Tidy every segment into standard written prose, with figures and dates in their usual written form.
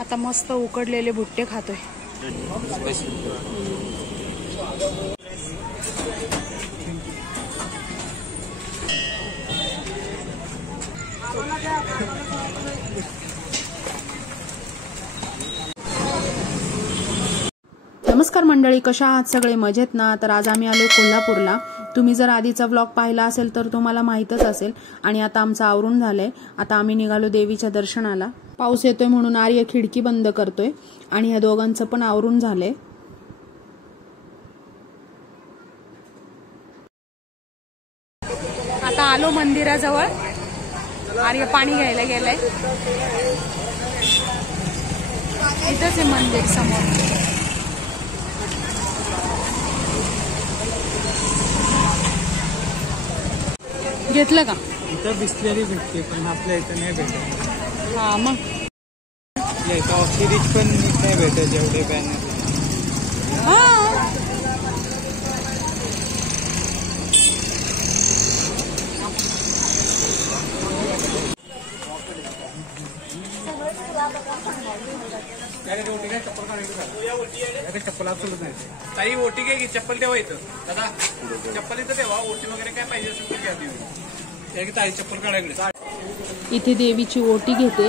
आता मस्त उकडलेले भुट्टे खातोय। नमस्कार मंडळी, कशा आहात सगळे? मजेत ना? तर आज आम्ही आलो कोल्हापूरला। तुम्ही जर आधीचा व्लॉग पाहिला असेल तर तुम्हाला माहीतच असेल। आणि आता आमचं आवरून झालंय, आता आम्ही निघालो देवीच्या दर्शनाला। पाऊस येतोय म्हणून आर्य खिडकी बंद करतोय आणि ह्या दोघांचं पण आवरून झालंय। आता आलो मंदिराजवळ, आर्य पाणी घ्यायला गेलाय। इथंच आहे मंदिर समोर। घेतलं का? इथं बिस्लरी भेटते पण आपल्या इथं नाही भेटत। हा मग इथं ऑक्सिडीज पण नाही भेटत एवढे बॅनर। चप्पल absolute नाही। ताई ओटी घ्या की, चप्पल ठेवा इथं। दादा चप्पल इथं ठेवा, ओटी वगैरे काय पाहिजे असेल तर घ्या तुम्ही। ताई चप्पल काढायकडे। इथे देवीची ओटी घेते।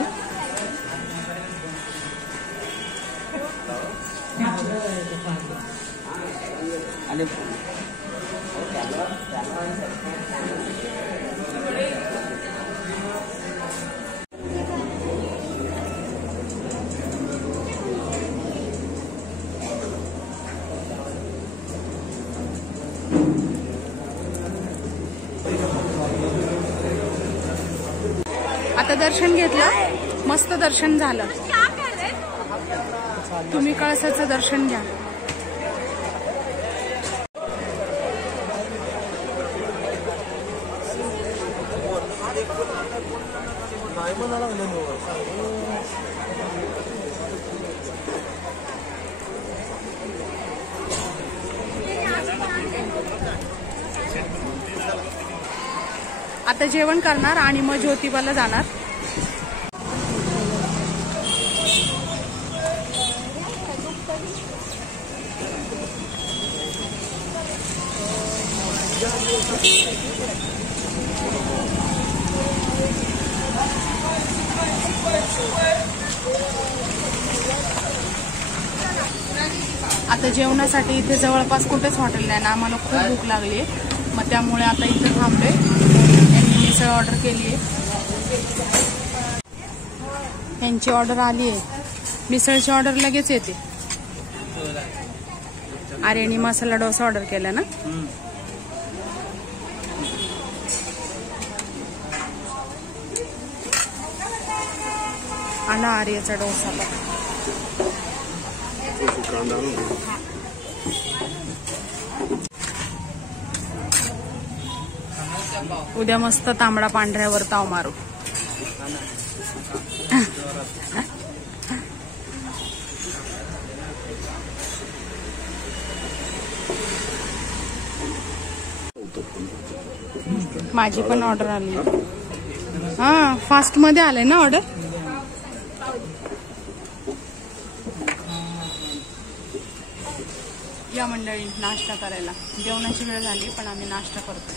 आता दर्शन घेतलं, मस्त दर्शन झालं। तुम्ही कळसाचं दर्शन घ्या। आता जेवण करणार आणि मग ज्योतिबाला जाणार। आता जेवणासाठी इथे जवळपास कुठेच हॉटेल नाही ना, आम्हाला खूप भूक लागली आहे, मग त्यामुळे आता इथे थांबलोय। यांनी मिसळ ऑर्डर केली आहे, यांची ऑर्डर आली आहे। मिसळची ऑर्डर लगेच येते। आर्यनी मसाला डोसा ऑर्डर केला ना। आला आर्यचा डोसा। उद्या मस्त तांबडा पांढऱ्यावर ताव मारू। माझी पण ऑर्डर आली। हा फास्ट मध्ये आलंय ना ऑर्डर। या मंडळी नाश्ता करायला, जेवणाची वेळ झाली पण आम्ही नाश्ता करतो।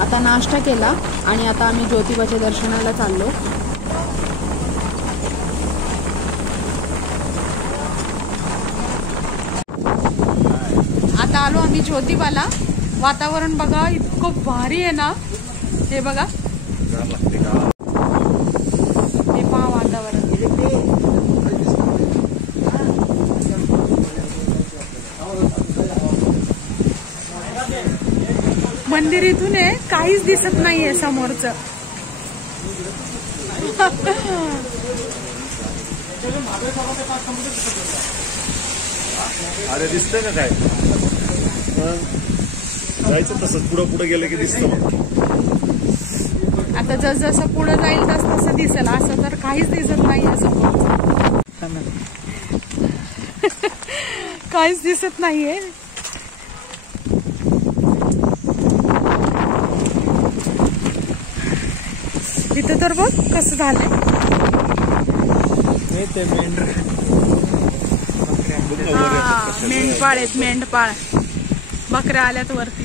आता नाश्ता केला आणि आता आम्ही ज्योतिबाच्या दर्शनाला चाललो। आता आलो आम्ही ज्योतिबाला। वातावरण बघा, इतकं भारी आहे ना। हे बघा, हे पहा वातावरण। मंदिर इथून आहे, काहीच दिसत नाहीये समोरचं। अरे दिसतंय का काय? जायचं तसंच पुढे पुढे गेलं की दिसतं। आता आता जसं पुढे जाईल तसं दिसेल, असं तर काहीच दिसत नाही असं काहीच दिसत नाहीये. इथं तर बघ कसं झालंय. मेंढपाळ आहेत, मेंढपाळ. बकऱ्या आल्यात वरती.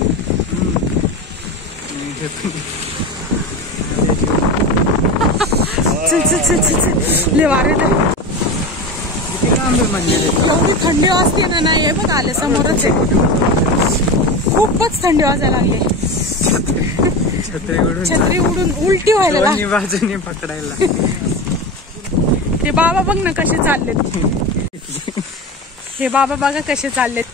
ले वारे एवढी थंडी वाजते ना. नाही बघ आले समोरच आहे. खूपच थंडी वाजायला लागली. छत्री उडून उलटी व्हायला बाजूने पकडायला. ते बाबा बघ ना कसे चाललेत. हे बाबा बघा कसे चाललेत.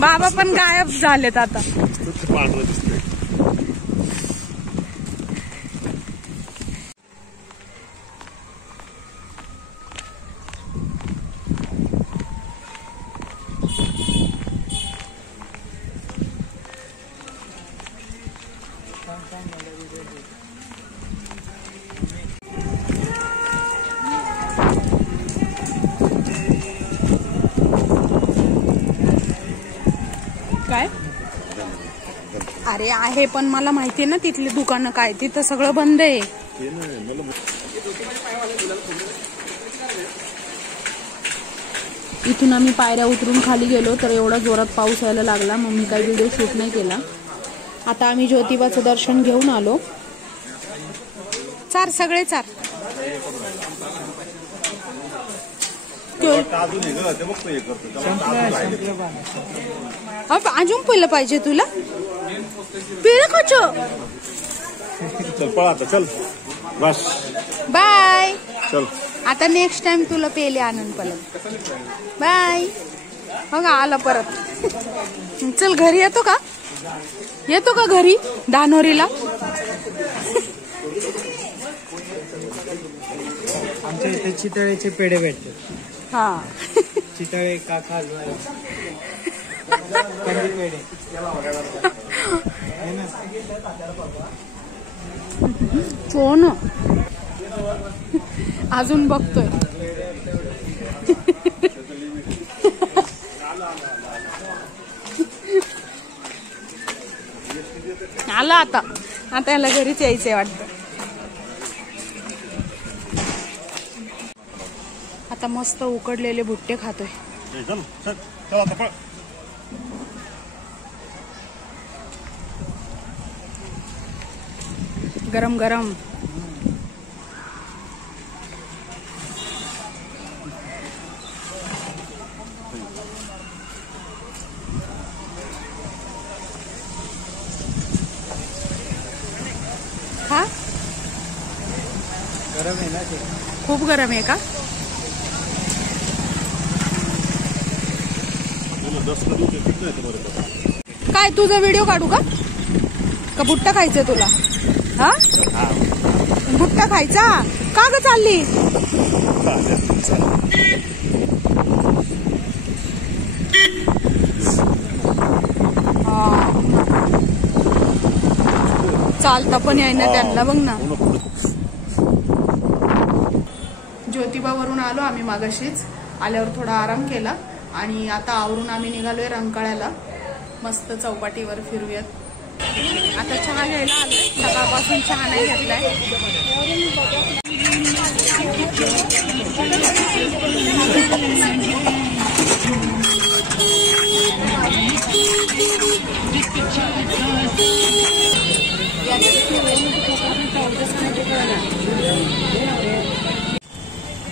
बाबा पण गायब झालेत आता. काय अरे आहे पण मला माहिती आहे ना तिथली दुकानं काय. तिथं सगळं बंद आहे. इथून आम्ही पायऱ्या उतरून खाली गेलो तर एवढा जोरात पाऊस यायला लागला. मग मी काही व्हिडिओ शूट नाही केला. आता आम्ही ज्योतिबाचं दर्शन घेऊन आलो. चार सगळे चार. अजून पहिलं पाहिजे तुला. पिळं कच. चल पळा आता. चल बस बाय. चल आता नेक्स्ट टाइम तुला पेले आनंद पलत. बाय. बघा आला परत. चल घरी येतो का. येतो का घरी धानोरीला. आमच्या इथे चितळेचे पेढे भेटते. हा चितळे काका पेढे. कोण अजून बघतोय. आला आता. आता याला घरीच यायचंय वाटतं. आता मस्त उकडलेले भुट्टे खातोय. गरम गरम. हा गरम आहे ना ते. खूप गरम आहे का. काय तुझा व्हिडिओ काढू का. का भुट्टा खायचंय तुला. हा भुट्टा खायचा का ग चालली. चालता पण आहे ना त्यांना. बघ ना ज्योतिबावरून आलो आम्ही मागाशीच. आल्यावर थोडा आराम केला आणि आता आवरून आम्ही निघालोय रंकाळ्याला. मस्त चौपाटीवर फिरूयात. आता चहा घ्यायला आलोय. सकाळपासून चहा नाही घेतलाय.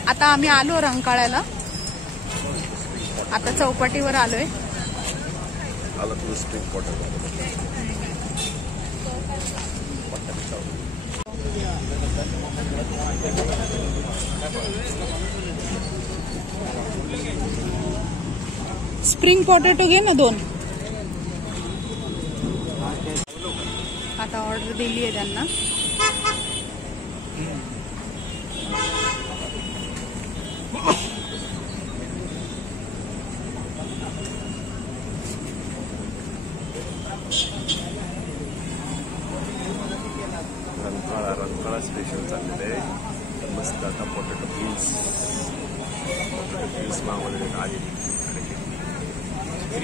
आता आम्ही आलो रंकाळ्याला. आता चौपाटीवर आलोय. स्प्रिंग पोटॅटो घे ना 2. आता ऑर्डर दिली आहे त्यांना.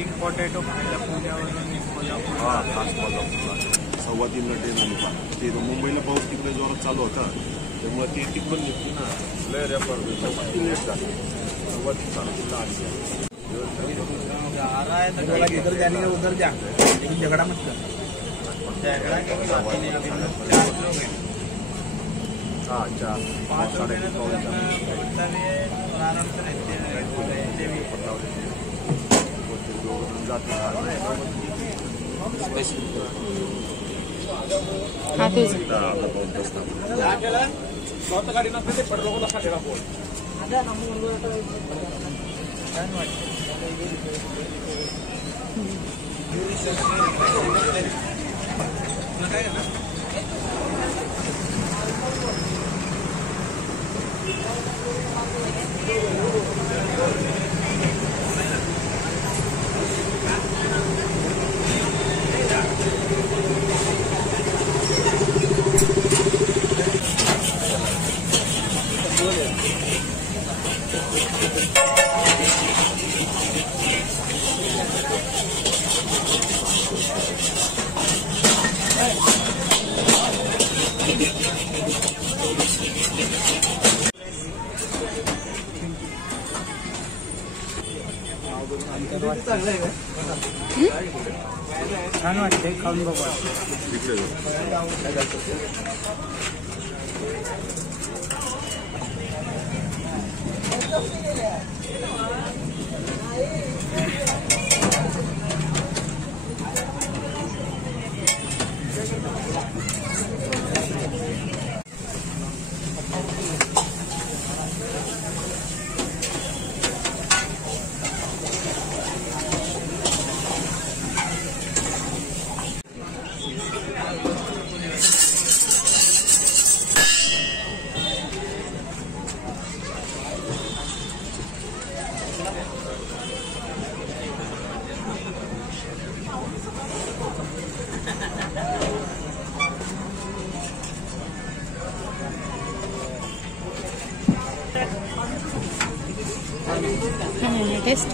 स्प्रिंग पोटॅटो खायला पुण्यावरून कोल्हापूर. हा खास कोल्हापूरला 3:15 ट्रेन आली पहा. ते मुंबईला पाऊस तिकडे जोरात चालू होता त्यामुळे ती तिकडून निघली ना लय रेफर ती लेट झाली 3:15 चालू आली. आ रहा है तो इधर जाने उधर जा लेकिन झगड़ा मत कर. झगड़ा के कोई बात नहीं. अभी 4 लोग हैं. हाँ 4 5 साढ़े 5 आराम से रहते हैं. जाते स्वतः गाडी नसते ते पडलो होता खाली राहून छान वाटतं. काय ना छान वाटते. खाऊन बघू. टेस्ट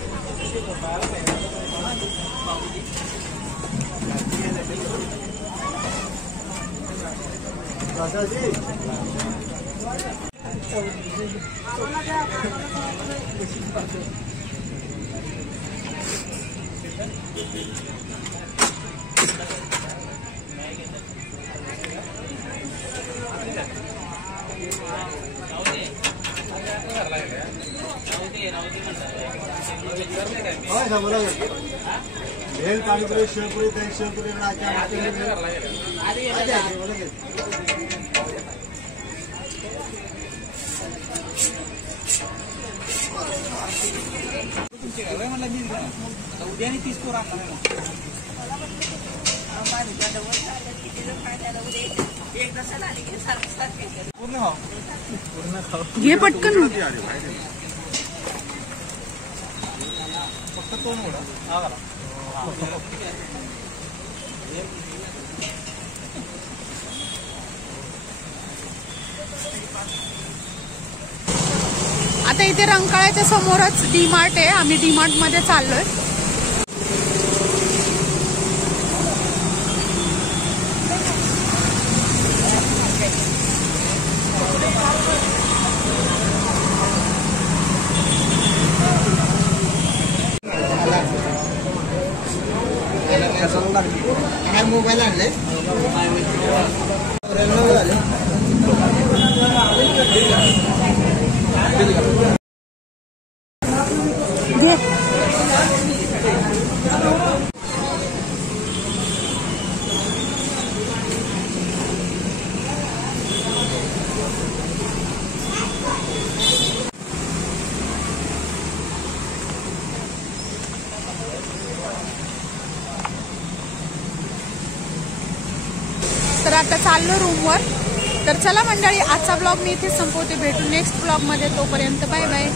भेल पाणीपुरी शेवपुरी दही शेवपुरी उद्या 30 पोर आणणार. पूर्ण खाऊ. घे पटकन. फक्त 2 मोडा. हा आता इथे रंकाळ्याच्या समोरच डी-मार्ट आहे. आम्ही डी-मार्ट मध्ये चाललोय. मोबाईल आणले. तर आता चाललो रूमवर. तर चला मंडळी, आजचा ब्लॉग मी इथे संपवते. भेटू नेक्स्ट ब्लॉग मध्ये. तोपर्यंत बाय बाय.